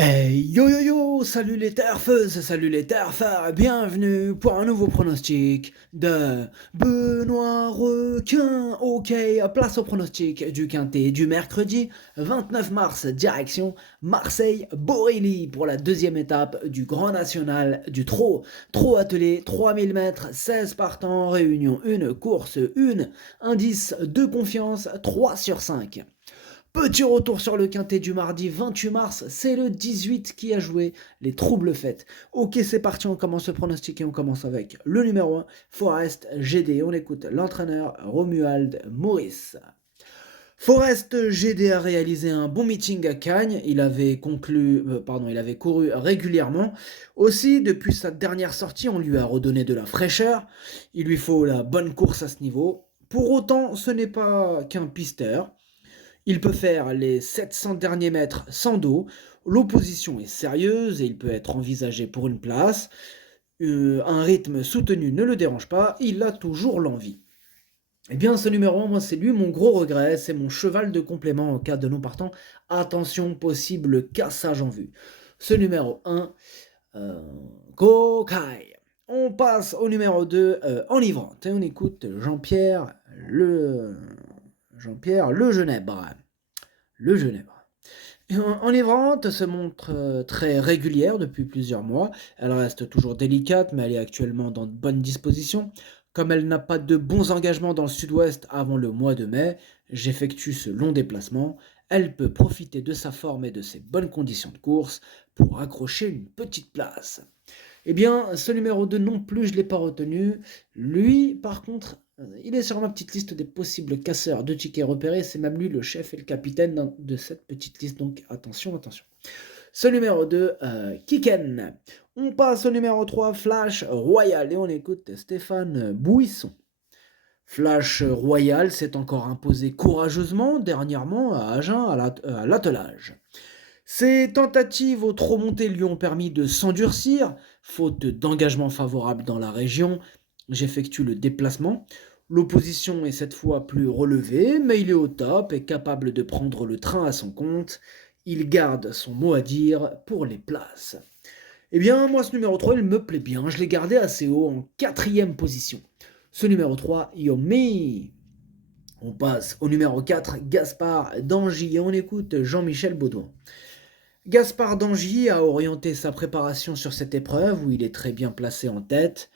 Yo yo yo, salut les terfeuses, salut les terfeurs, bienvenue pour un nouveau pronostic de Benoît Requin. Ok, place au pronostic du quintet du mercredi 29 mars, direction Marseille-Borély pour la deuxième étape du Grand National du Trot attelé, 3000 mètres, 16 partants, réunion 1, course 1, indice de confiance 3 sur 5. Petit retour sur le quintet du mardi 28 mars, c'est le 18 qui a joué les troubles fêtes. Ok, c'est parti, on commence le pronostic et on commence avec le numéro 1, Forest GD. On écoute l'entraîneur Romuald Maurice. Forest GD a réalisé un bon meeting à Cagnes, il avait couru régulièrement. Aussi, depuis sa dernière sortie, on lui a redonné de la fraîcheur. Il lui faut la bonne course à ce niveau. Pour autant, ce n'est pas qu'un pisteur. Il peut faire les 700 derniers mètres sans dos, l'opposition est sérieuse et il peut être envisagé pour une place. Un rythme soutenu ne le dérange pas, il a toujours l'envie. Eh bien, ce numéro 1, moi, c'est lui mon gros regret, c'est mon cheval de complément en cas de non partant. Attention, possible cassage en vue. Ce numéro 1, euh, Gokai. On passe au numéro 2, Enivrante, et on écoute Jean-Pierre Le Genèbre. Le Genève. Enivrante se montre très régulière depuis plusieurs mois. Elle reste toujours délicate, mais elle est actuellement dans de bonnes dispositions. Comme elle n'a pas de bons engagements dans le sud-ouest avant le mois de mai, j'effectue ce long déplacement. Elle peut profiter de sa forme et de ses bonnes conditions de course pour accrocher une petite place. Eh bien, ce numéro 2 non plus, je ne l'ai pas retenu. Lui, par contre, il est sur ma petite liste des possibles casseurs de tickets repérés. C'est même lui le chef et le capitaine de cette petite liste. Donc attention, attention. Ce numéro 2, Kiken. On passe au numéro 3, Flash Royal. Et on écoute Stéphane Bouisson. Flash Royal s'est encore imposé courageusement dernièrement à Agen à l'attelage. Ces tentatives au trop monté lui ont permis de s'endurcir, faute d'engagement favorable dans la région. J'effectue le déplacement. L'opposition est cette fois plus relevée, mais il est au top et capable de prendre le train à son compte. Il garde son mot à dire pour les places. Eh bien, moi, ce numéro 3, il me plaît bien. Je l'ai gardé assez haut, en quatrième position. Ce numéro 3, Yomi. On passe au numéro 4, Gaspard d'Angy, et on écoute Jean-Michel Baudouin. Gaspard d'Angy a orienté sa préparation sur cette épreuve où il est très bien placé en tête.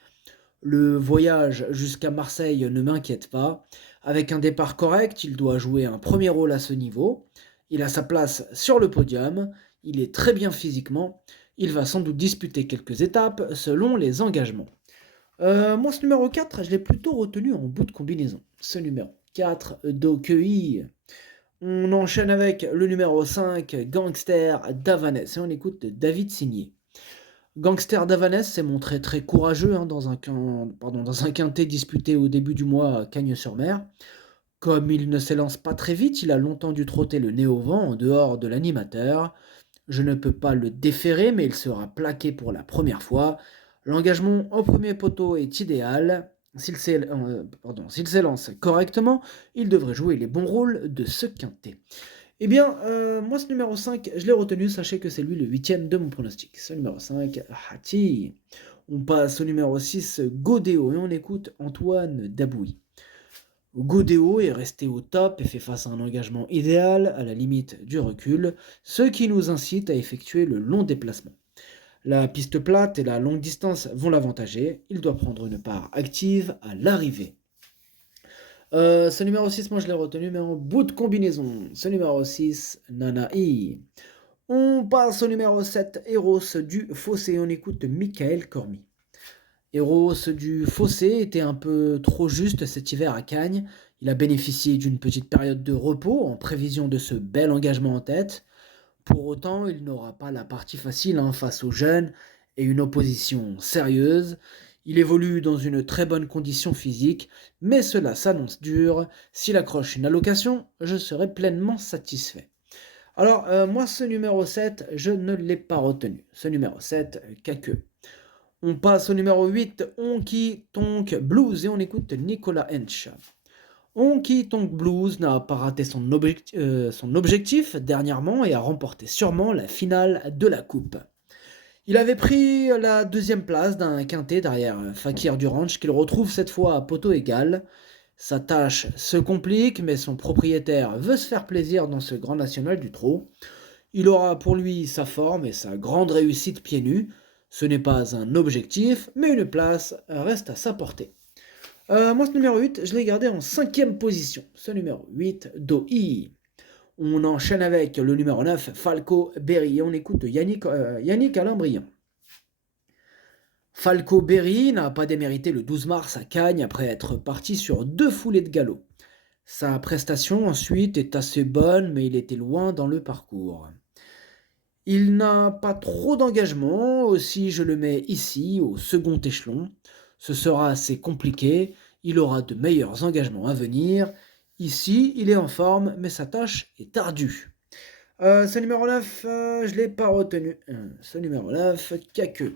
Le voyage jusqu'à Marseille ne m'inquiète pas. Avec un départ correct, il doit jouer un premier rôle à ce niveau. Il a sa place sur le podium. Il est très bien physiquement. Il va sans doute disputer quelques étapes selon les engagements. Moi, ce numéro 4, je l'ai plutôt retenu en bout de combinaison. Ce numéro 4, Dokei. On enchaîne avec le numéro 5, Gangster d'Avanès. Et on écoute David Signé. Gangster d'Avanès s'est montré très courageux dans un quintet disputé au début du mois à Cagnes-sur-Mer. Comme il ne s'élance pas très vite, il a longtemps dû trotter le nez au vent en dehors de l'animateur. Je ne peux pas le déférer, mais il sera plaqué pour la première fois. L'engagement au premier poteau est idéal. S'il s'élance correctement, il devrait jouer les bons rôles de ce quintet. Eh bien, moi, ce numéro 5, je l'ai retenu. Sachez que c'est lui le huitième de mon pronostic. Ce numéro 5, Hati. On passe au numéro 6, Godéo, et on écoute Antoine Dabouy. Godéo est resté au top et fait face à un engagement idéal, à la limite du recul, ce qui nous incite à effectuer le long déplacement. La piste plate et la longue distance vont l'avantager. Il doit prendre une part active à l'arrivée. Ce numéro 6, moi je l'ai retenu, mais en bout de combinaison. Ce numéro 6, Nanaï. On passe au numéro 7, Eros du Fossé. On écoute Michael Cormy. Eros du Fossé était un peu trop juste cet hiver à Cagnes. Il a bénéficié d'une petite période de repos en prévision de ce bel engagement en tête. Pour autant, il n'aura pas la partie facile face aux jeunes et une opposition sérieuse. Il évolue dans une très bonne condition physique, mais cela s'annonce dur. S'il accroche une allocation, je serai pleinement satisfait. Alors, moi, ce numéro 7, je ne l'ai pas retenu. Ce numéro 7, Kake. On passe au numéro 8, Honky Tonk Blues, et on écoute Nicolas Hench. Honky Tonk Blues n'a pas raté son objectif dernièrement et a remporté sûrement la finale de la coupe. Il avait pris la deuxième place d'un quintet derrière Fakir Duranch qu'il retrouve cette fois à poteau égal. Sa tâche se complique mais son propriétaire veut se faire plaisir dans ce grand national du trot. Il aura pour lui sa forme et sa grande réussite pieds nus. Ce n'est pas un objectif mais une place reste à sa portée. Moi, ce numéro 8, je l'ai gardé en cinquième position. Ce numéro 8, Doi. On enchaîne avec le numéro 9, Falco Berry. Et on écoute Yannick Alain-Briand. Falco Berry n'a pas démérité le 12 mars à Cagnes après être parti sur 2 foulées de galop. Sa prestation ensuite est assez bonne, mais il était loin dans le parcours. Il n'a pas trop d'engagement, aussi je le mets ici, au second échelon. Ce sera assez compliqué, il aura de meilleurs engagements à venir. Ici, il est en forme, mais sa tâche est ardue. Ce numéro 9, je ne l'ai pas retenu. Ce numéro 9, Caqueux.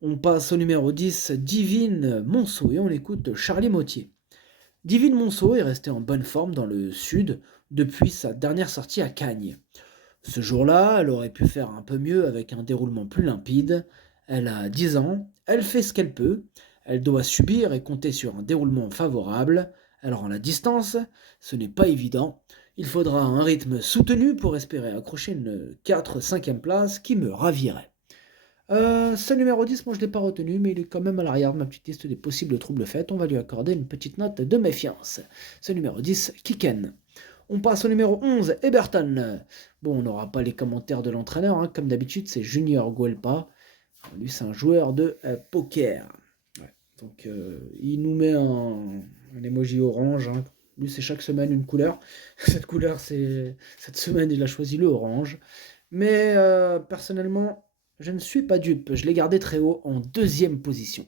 On passe au numéro 10, Divine Monceau, et on écoute Charlie Mautier. Divine Monceau est resté en bonne forme dans le sud depuis sa dernière sortie à Cagnes. Ce jour-là, elle aurait pu faire un peu mieux avec un déroulement plus limpide. Elle a 10 ans, elle fait ce qu'elle peut, elle doit subir et compter sur un déroulement favorable. Elle rend la distance, ce n'est pas évident. Il faudra un rythme soutenu pour espérer accrocher une 4-5e place qui me ravirait. Ce numéro 10, moi je ne l'ai pas retenu, mais il est quand même à l'arrière de ma petite liste des possibles troubles faits. On va lui accorder une petite note de méfiance. Ce numéro 10, Kiken. On passe au numéro 11, Eberton. Bon, on n'aura pas les commentaires de l'entraîneur, hein. Comme d'habitude, c'est Junior Guelpa. Lui, c'est un joueur de poker. Ouais. Donc, il nous met un emoji orange, hein. Lui, c'est chaque semaine une couleur. Cette couleur, cette semaine, il a choisi le orange. Mais personnellement, je ne suis pas dupe. Je l'ai gardé très haut en deuxième position.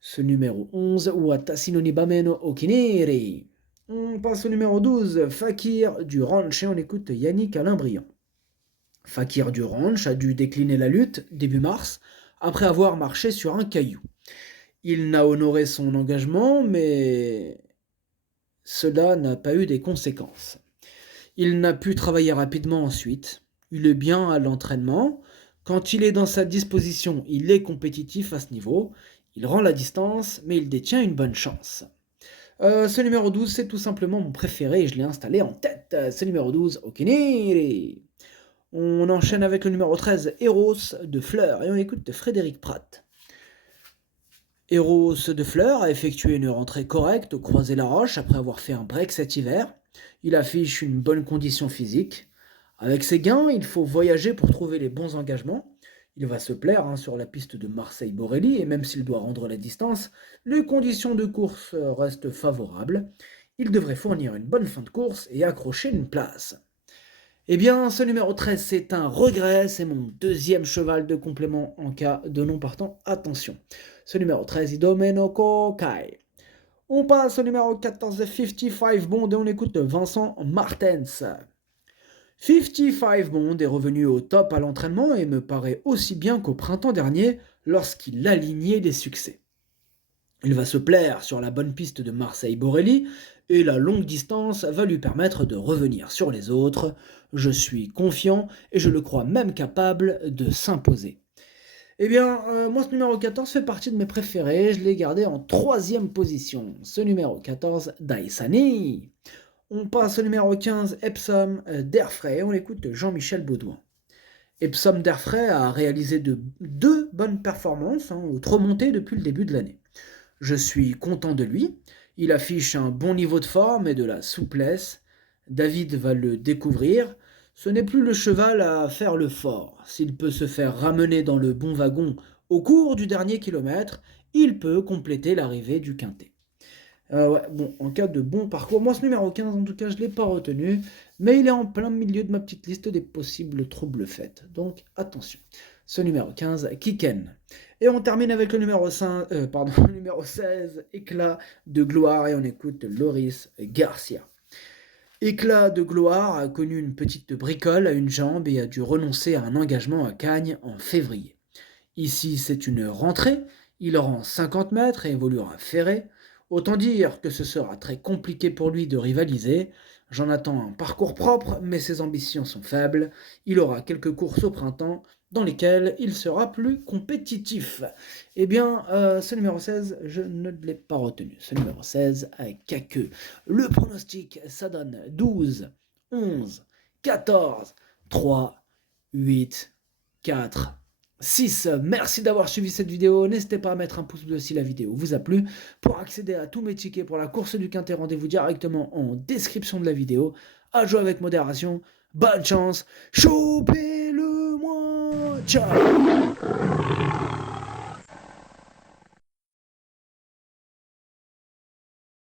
Ce numéro 11, Watashi ni Bameno Okiniri. On passe au numéro 12, Fakir du Ranch, et on écoute Yannick Alain-Briand. Fakir du Ranch a dû décliner la lutte début mars après avoir marché sur un caillou. Il n'a honoré son engagement, mais cela n'a pas eu des conséquences. Il n'a pu travailler rapidement ensuite. Il est bien à l'entraînement. Quand il est dans sa disposition, il est compétitif à ce niveau. Il rend la distance, mais il détient une bonne chance. Ce numéro 12, c'est tout simplement mon préféré et je l'ai installé en tête. Ce numéro 12, Okiniri. On enchaîne avec le numéro 13, Eros de Fleur, et on écoute Frédéric Pratt. Eros de Fleur a effectué une rentrée correcte au Croisé-la-Roche après avoir fait un break cet hiver. Il affiche une bonne condition physique. Avec ses gains, il faut voyager pour trouver les bons engagements. Il va se plaire sur la piste de Marseille-Borelli, et même s'il doit rendre la distance, les conditions de course restent favorables. Il devrait fournir une bonne fin de course et accrocher une place. Eh bien, ce numéro 13, c'est un regret, c'est mon deuxième cheval de complément en cas de non partant. Attention, ce numéro 13, Idomeno Kokai. On passe au numéro 14, 55 Bond, et on écoute Vincent Martens. 55 Bond est revenu au top à l'entraînement et me paraît aussi bien qu'au printemps dernier lorsqu'il alignait les succès. Il va se plaire sur la bonne piste de Marseille-Borelli et la longue distance va lui permettre de revenir sur les autres. Je suis confiant et je le crois même capable de s'imposer. Eh bien, moi ce numéro 14 fait partie de mes préférés, je l'ai gardé en troisième position. Ce numéro 14, Daisani. On passe au numéro 15, Epsom d'Airfray, on écoute Jean-Michel Baudouin. Epsom d'Airfray a réalisé deux bonnes performances aux trois montées depuis le début de l'année. Je suis content de lui, il affiche un bon niveau de forme et de la souplesse. David va le découvrir. Ce n'est plus le cheval à faire le fort. S'il peut se faire ramener dans le bon wagon au cours du dernier kilomètre, il peut compléter l'arrivée du quintet. Ouais, bon, en cas de bon parcours, moi ce numéro 15 en tout cas je ne l'ai pas retenu, mais il est en plein milieu de ma petite liste des possibles troubles faits, donc attention. Ce numéro 15, Kiken. Et on termine avec le numéro, le numéro 16, Éclat de gloire, et on écoute Loris Garcia. Éclat de gloire a connu une petite bricole à une jambe et a dû renoncer à un engagement à Cagnes en février. Ici c'est une rentrée, il rend 50 mètres et évoluera ferré. Autant dire que ce sera très compliqué pour lui de rivaliser. J'en attends un parcours propre, mais ses ambitions sont faibles. Il aura quelques courses au printemps dans lesquelles il sera plus compétitif. Eh bien, ce numéro 16, je ne l'ai pas retenu. Ce numéro 16 avec Kaku. Le pronostic, ça donne 12, 11, 14, 3, 8, 4, 6. Merci d'avoir suivi cette vidéo. N'hésitez pas à mettre un pouce bleu si la vidéo vous a plu. Pour accéder à tous mes tickets pour la course du Quintet, rendez-vous directement en description de la vidéo. À jouer avec modération. Bonne chance. Chopez-le moi. Ciao.